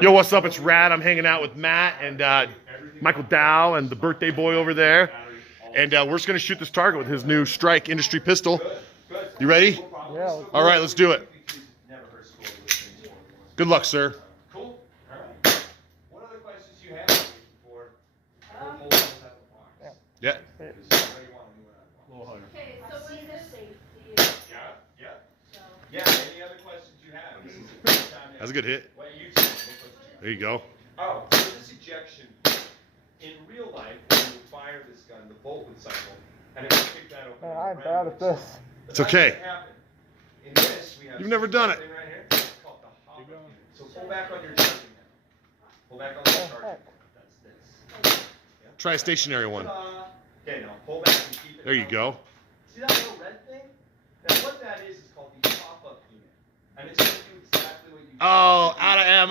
Yo, what's up? It's Rad. I'm hanging out with Matt and Michael Dow and the birthday boy over there. And we're just going to shoot this target with his new Strike Industry pistol. You ready? Yeah. All right, let's do it. Good luck, sir. Cool. All right. What other questions you have for Yeah. Okay, so is this Yeah. Any other questions you have? This is a great time to That's a good hit. What you tell me, what questions you have. There you go. Oh, so this ejection, in real life, when you fire this gun, the bolt would cycle, and it would kick that open. Man, I'm bad at this. But It's that's okay. what happened. In this, we have You've never done it. something right here. It's called the hopper unit. So pull back on your charging now. Pull back on the Oh, charging. heck. That's this. Try a stationary one. Ta-da. Okay, now pull back and keep it. There you down. go. See that little red thing? Now what that is called the pop-up unit. And it's going to do exactly what you Oh, out of ammo.